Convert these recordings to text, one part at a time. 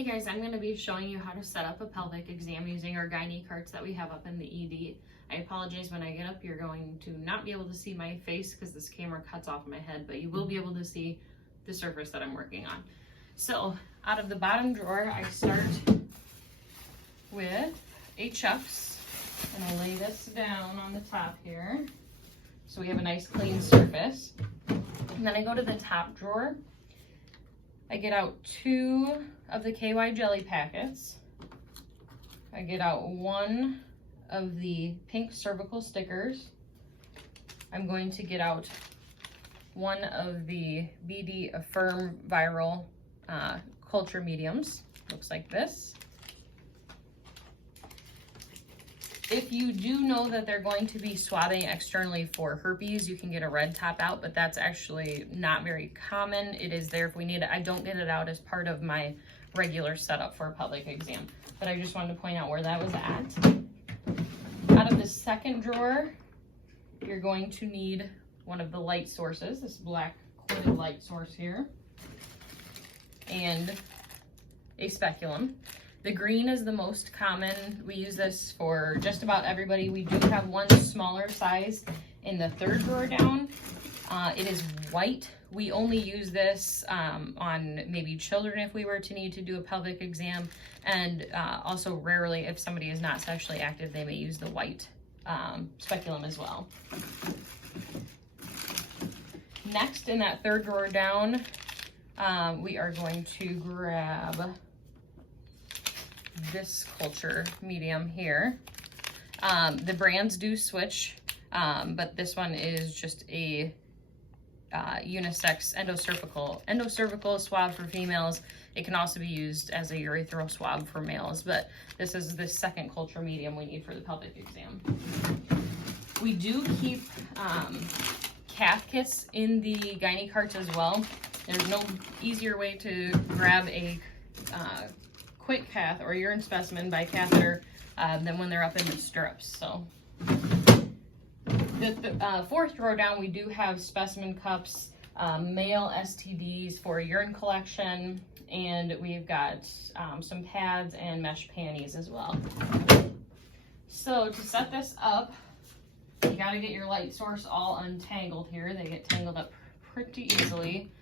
Hey guys, I'm going to be showing you how to set up a pelvic exam using our Gyne Carts that we have up in the ED. I apologize, when I get up you're going to not be able to see my face because this camera cuts off my head, but you will be able to see the surface that I'm working on. So out of the bottom drawer I start with a chucks, and I lay this down on the top here so we have a nice clean surface. And then I go to the top drawer. I get out 2 of the KY jelly packets. I get out 1 of the pink cervical stickers. I'm going to get out 1 of the BD Affirm viral culture mediums. Looks like this. If you do know that they're going to be swabbing externally for herpes, you can get a red top out, but that's actually not very common. It is there if we need it. I don't get it out as part of my regular setup for a pelvic exam, but I just wanted to point out where that was at. Out of the second drawer, you're going to need one of the light sources, this black corded light source here, and a speculum. The green is the most common. We use this for just about everybody. We do have 1 smaller size in the third drawer down. It is white. We only use this on maybe children if we were to need to do a pelvic exam, and also rarely if somebody is not sexually active, they may use the white speculum as well. Next, in that third drawer down, we are going to grab this culture medium here. The brands do switch, but this one is just a unisex endocervical swab for females. It can also be used as a urethral swab for males, but this is the second culture medium we need for the pelvic exam. We do keep cath kits in the Gyne Carts as well. There's no easier way to grab a quick cath or urine specimen by catheter than when they're up in the stirrups. So the fourth drawer down, we do have specimen cups, male STDs for urine collection, and we've got some pads and mesh panties as well. So to set this up, you got to get your light source all untangled here. They get tangled up pretty easily.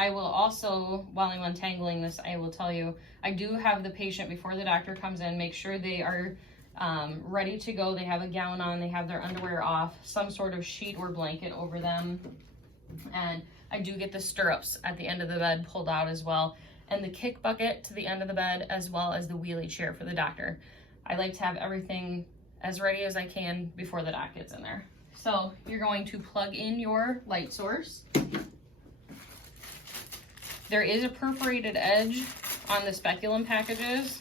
I will also, while I'm untangling this, I will tell you, I do have the patient, before the doctor comes in, make sure they are ready to go. They have a gown on, they have their underwear off, some sort of sheet or blanket over them. And I do get the stirrups at the end of the bed pulled out as well, and the kick bucket to the end of the bed, as well as the wheelie chair for the doctor. I like to have everything as ready as I can before the doc gets in there. So you're going to plug in your light source. There is a perforated edge on the speculum packages.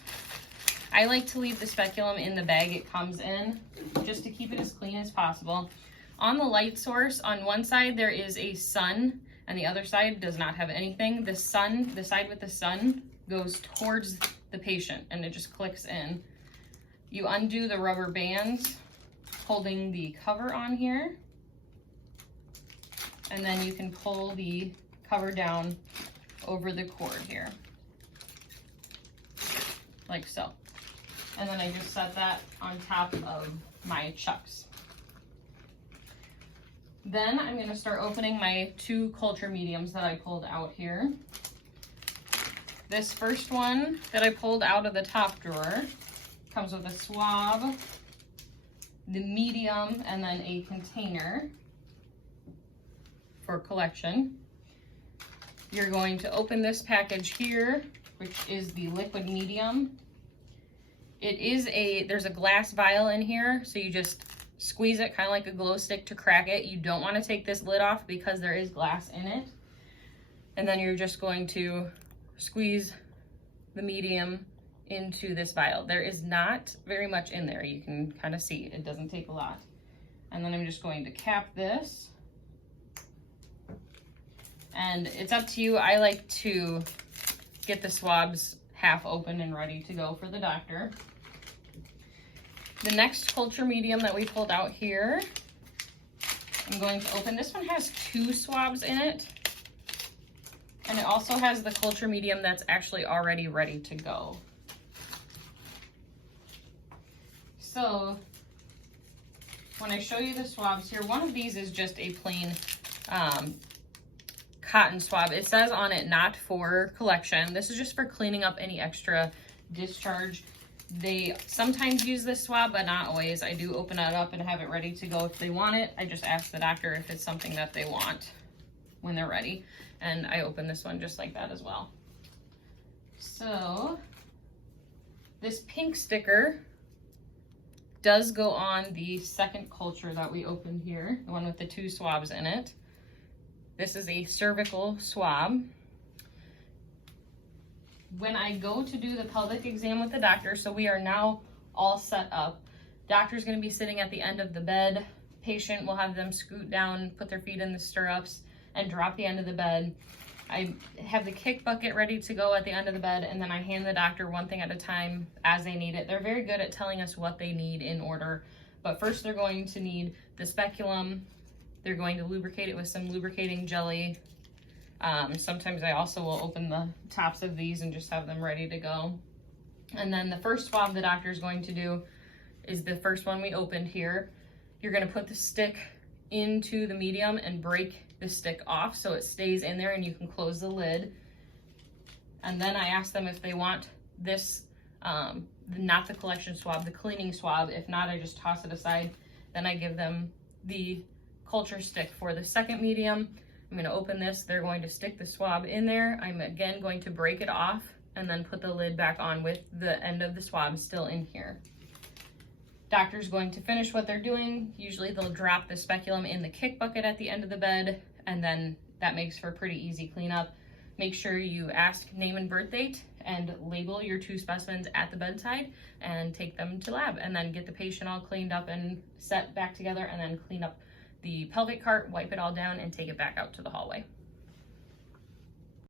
I like to leave the speculum in the bag it comes in, just to keep it as clean as possible. On the light source, on one side there is a sun, and the other side does not have anything. The sun, the side with the sun, goes towards the patient, and it just clicks in. You undo the rubber bands holding the cover on here, and then you can pull the cover down over the cord here, like so. And then I just set that on top of my chucks. Then I'm going to start opening my 2 culture mediums that I pulled out here. This first one that I pulled out of the top drawer comes with a swab, the medium, and then a container for collection. You're going to open this package here, which is the liquid medium. It is there's a glass vial in here, so you just squeeze it kind of like a glow stick to crack it. You don't want to take this lid off because there is glass in it. And then you're just going to squeeze the medium into this vial. There is not very much in there. You can kind of see it doesn't take a lot. And then I'm just going to cap this. And it's up to you. I like to get the swabs half open and ready to go for the doctor. The next culture medium that we pulled out here, I'm going to open. This one has 2 swabs in it. And it also has the culture medium that's actually already ready to go. So when I show you the swabs here, one of these is just a plain cotton swab. It says on it not for collection. This is just for cleaning up any extra discharge. They sometimes use this swab, but not always. I do open it up and have it ready to go if they want it. I just ask the doctor if it's something that they want when they're ready. And I open this one just like that as well. So this pink sticker does go on the second culture that we opened here, the one with the 2 swabs in it. This is a cervical swab. When I go to do the pelvic exam with the doctor, so we are now all set up. Doctor's gonna be sitting at the end of the bed. Patient will have them scoot down, put their feet in the stirrups, and drop the end of the bed. I have the kick bucket ready to go at the end of the bed, and then I hand the doctor one thing at a time as they need it. They're very good at telling us what they need in order, but first they're going to need the speculum. They're going to lubricate it with some lubricating jelly. Sometimes I also will open the tops of these and just have them ready to go. And then the first swab the doctor is going to do is the first one we opened here. You're going to put the stick into the medium and break the stick off so it stays in there and you can close the lid. And then I ask them if they want this, not the collection swab, the cleaning swab. If not, I just toss it aside. Then I give them the culture stick for the second medium. I'm going to open this. They're going to stick the swab in there. I'm again going to break it off and then put the lid back on with the end of the swab still in here. Doctor's going to finish what they're doing. Usually they'll drop the speculum in the kick bucket at the end of the bed, and then that makes for pretty easy cleanup. Make sure you ask name and birth date and label your 2 specimens at the bedside and take them to lab, and then get the patient all cleaned up and set back together, and then clean up the pelvic cart, wipe it all down, and take it back out to the hallway.